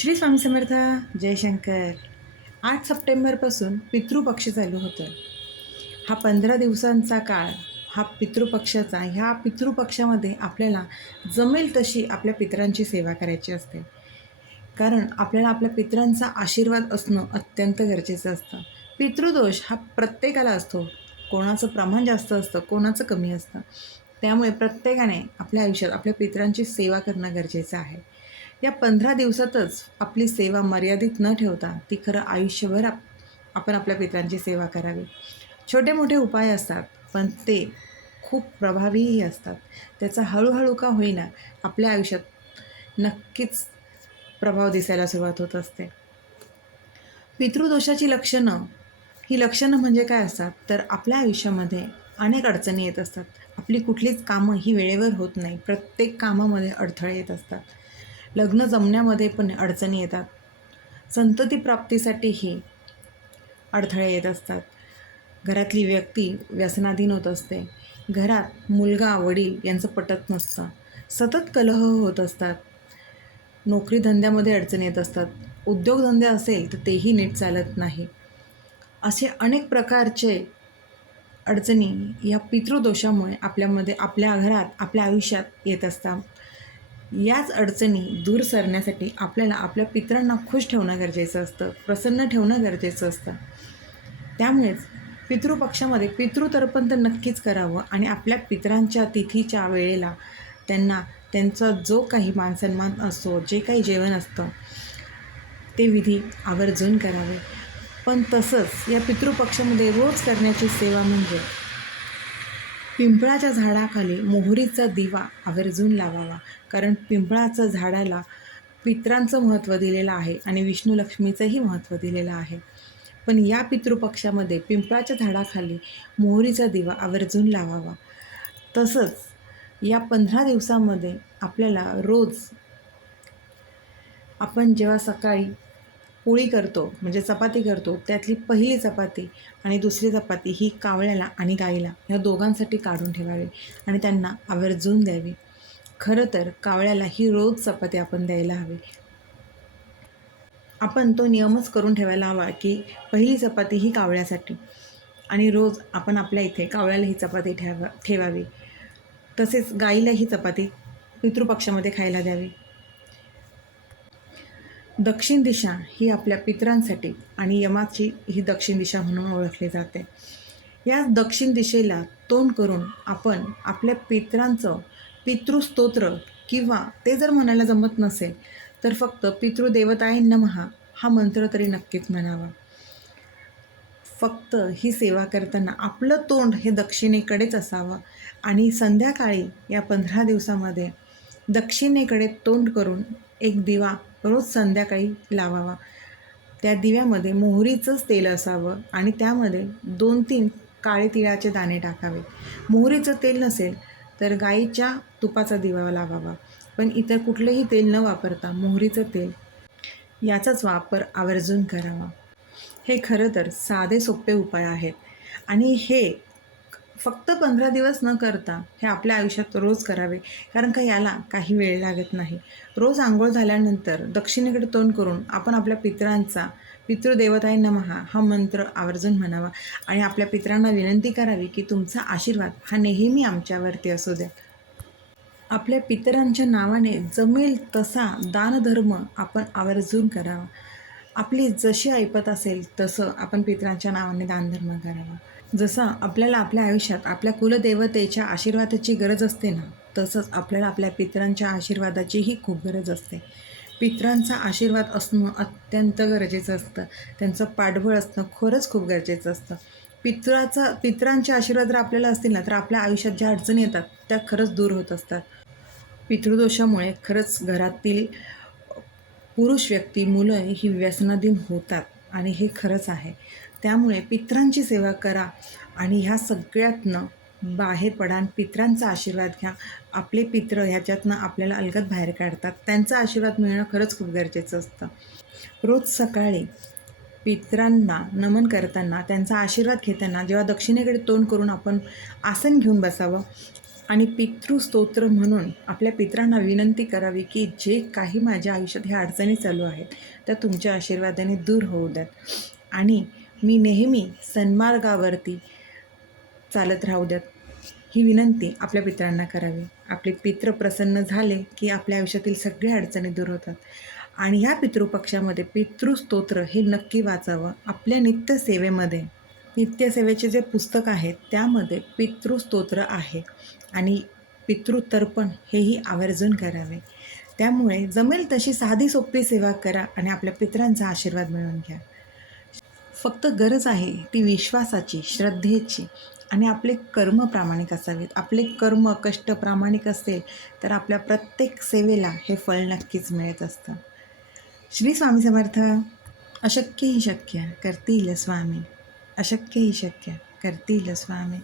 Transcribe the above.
श्री स्वामी समर्थ. जयशंकर. 8 सप्टेंबरपासून पितृपक्ष चालू होतो. हा 15 दिवसांचा काळ हा पितृपक्षाचा. ह्या पितृपक्षामध्ये आपल्याला जमेल तशी आपल्या पितरांची सेवा करायची असते. कारण आपल्याला आपल्या पितरांचा आशीर्वाद असणं अत्यंत गरजेचं असतं. पितृदोष हा प्रत्येकाला असतो. कोणाचं प्रमाण जास्त असतं, कोणाचं कमी असतं. त्यामुळे प्रत्येकाने आपल्या आयुष्यात आपल्या पितरांची सेवा करणं गरजेचं आहे. या 15 दिवसातच आपली सेवा मर्यादित न ठेवता ती खरं आयुष्यभर आपण आपल्या पितरांची सेवा करावी. छोटे मोठे उपाय असतात, पण ते खूप प्रभावीही असतात. त्याचा हळूहळू का होईना आपल्या आयुष्यात नक्कीच प्रभाव दिसायला सुरुवात होत असते. पितृदोषाची लक्षणं ही लक्षणं म्हणजे काय असतात, तर आपल्या आयुष्यामध्ये अनेक अडचणी येत असतात. आपली कुठलीच कामं ही वेळेवर होत नाही. प्रत्येक कामामध्ये अडथळे येत असतात. लग्न जमण्यामध्ये पण अडचणी येतात. संतती प्राप्तीसाठीही अडथळे येत असतात. घरातली व्यक्ती व्यसनाधीन होत असते. घरात मुलगा वडील यांचं पटत नसतं. सतत कलह होत असतात. नोकरी धंद्यामध्ये अडचणी येत असतात. उद्योगधंदे असेल तर तेही नीट चालत नाही. असे अनेक प्रकारचे अडचणी या पितृदोषामुळे आपल्यामध्ये, आपल्या घरात, आपल्या आयुष्यात येत असतात. याच अडचणी दूर सरण्यासाठी आपल्याला आपल्या पितरांना खुश ठेवणं गरजेचं असतं, प्रसन्न ठेवणं गरजेचं असतं. त्यामुळेच पितृपक्षामध्ये पितृतर्पण तर नक्कीच करावं आणि आपल्या पितरांच्या तिथीच्या वेळेला त्यांना त्यांचा जो काही मानसन्मान असतो, जे काही जेवण असतं ते विधी आवर्जून करावे. पण तसंच या पितृपक्षामध्ये रोज करण्याची सेवा म्हणजे पिंपळाच्या झाडाखाली मोहरीचा दिवा आवर्जून लावावा. कारण पिंपळाचं झाडाला पितरांचं महत्त्व दिलेलं आहे आणि विष्णू लक्ष्मीचंही महत्त्व दिलेलं आहे. पण या पितृपक्षामध्ये पिंपळाच्या झाडाखाली मोहरीचा दिवा आवर्जून लावावा. तसंच या 15 दिवसामध्ये आपल्याला रोज आपण जेव्हा सकाळी पोळी करतो म्हणजे चपाती करतो, त्यातली पहिली चपाती आणि दुसरी चपाती ही कावळ्याला आणि गाईला या दोघांसाठी काढून ठेवावी आणि त्यांना आवर्जून द्यावी. खरं तर कावळ्याला ही रोज चपाती आपण द्यायला हवी. आपण तो नियमच करून ठेवायला हवा की पहिली चपाती ही कावळ्यासाठी आणि रोज आपण आपल्या इथे कावळ्याला ही चपाती ठेवावी. तसेच गाईला ही चपाती पितृपक्षामध्ये खायला द्यावी. दक्षिण दिशा ही आपल्या पितरांसाठी आणि यमाची ही दक्षिण दिशा म्हणून ओळखली जाते. या दक्षिण दिशेला तोंड करून आपण आपल्या पितरांचं पितृस्तोत्र किंवा ते जर म्हणायला जमत नसेल तर फक्त पितृदेवताय नमः हा मंत्र तरी नक्कीच म्हणावा. फक्त ही सेवा करताना आपलं तोंड हे दक्षिणेकडेच असावं आणि संध्याकाळी या 15 दिवसामध्ये दक्षिणेकडे तोंड करून एक दिवा रोज संध्याकाळी लावावा. त्या दिव्यामध्ये मोहरीचंच तेल असावं आणि त्यामध्ये 2-3 काळे तिळाचे दाणे टाकावे. मोहरीचं तेल नसेल तर गाईच्या तुपाचा दिवा लावावा. पण इतर कुठलेही तेल न वापरता मोहरीचं तेल याचाच वापर आवर्जून करावा. हे खरं तर साधे सोपे उपाय आहेत आणि हे फक्त 15 दिवस न करता हे आपल्या आयुष्यात रोज करावे. कारण का याला काही वेळ लागत नाही. रोज अंघोळ झाल्यानंतर दक्षिणेकडे तोंड करून आपण आपल्या पितरांचा पितृदेवताय नमः हा मंत्र आवर्जून म्हणावा आणि आपल्या पितरांना विनंती करावी की तुमचा आशीर्वाद हा नेहमी आमच्यावरती असू द्या. आपल्या पितरांच्या नावाने जमेल तसा दानधर्म आपण आवर्जून करावा. आपली जशी ऐपत असेल तसं आपण पितरांच्या नावाने दानधर्म करावा. जसं आपल्याला आपल्या आयुष्यात आपल्या कुलदेवतेच्या आशीर्वादाची गरज असते ना, तसंच आपल्याला आपल्या पितरांच्या आशीर्वादाचीही खूप गरज असते. पितरांचा आशीर्वाद असणं अत्यंत गरजेचं असतं. त्यांचं पाठबळ असणं खरंच खूप गरजेचं असतं. पितरांचे आशीर्वाद जर आपल्याला असतील ना, तर आपल्या आयुष्यात ज्या अडचणी येतात त्या खरंच दूर होत असतात. पितृदोषामुळे खरंच घरातील पुरुष व्यक्ती, मुलं ही व्यसनाधीन होतात आणि हे खरंच आहे. त्यामुळे पितरांची सेवा करा आणि ह्या सगळ्यातनं बाहेर पडा आणि पितरांचा आशीर्वाद घ्या. आपले पितृ ह्याच्यातनं आपल्याला अलगद बाहेर काढतात. त्यांचा आशीर्वाद मिळणं खरंच खूप गरजेचं असतं. रोज सकाळी पितरांना नमन करताना, त्यांचा आशीर्वाद घेताना जेव्हा दक्षिणेकडे तोंड करून आपण आसन घेऊन बसावं आणि पितृस्तोत्र म्हणून आपल्या पितरांना विनंती करावी की जे काही माझ्या आयुष्यात ह्या अडचणी चालू आहेत त्या तुमच्या आशीर्वादाने दूर होऊ द्यात आणि मी नेहमी सन्मार्गावरती चालत राहू द्यात, ही विनंती आपल्या पितरांना करावी. आपले पितृ प्रसन्न झाले की आपल्या आयुष्यातील सगळ्या अडचणी दूर होतात. आणि ह्या पितृपक्षामध्ये पितृस्तोत्र हे नक्की वाचावं. आपल्या नित्यसेवेमध्ये नित्यसेवेचे जे पुस्तक आहे त्यामध्ये पितृस्तोत्र आहे आणि पितृतर्पण हेही आवर्जून करावे. त्यामुळे जमेल तशी साधी सोपी सेवा करा आणि आपल्या पितरांचा आशीर्वाद मिळवून घ्या. फक्त गरज आहे ती विश्वासाची, श्रद्धेची आणि आपले कर्म प्रामाणिक असावेत. आपले कर्म कष्ट प्रामाणिक असेल तर आपल्या प्रत्येक सेवेला हे फळ नक्कीच मिळत असतं. श्री स्वामी समर्थ. अशक्य ही शक्य करतील स्वामी, अशक्य ही शक्य करतील स्वामी.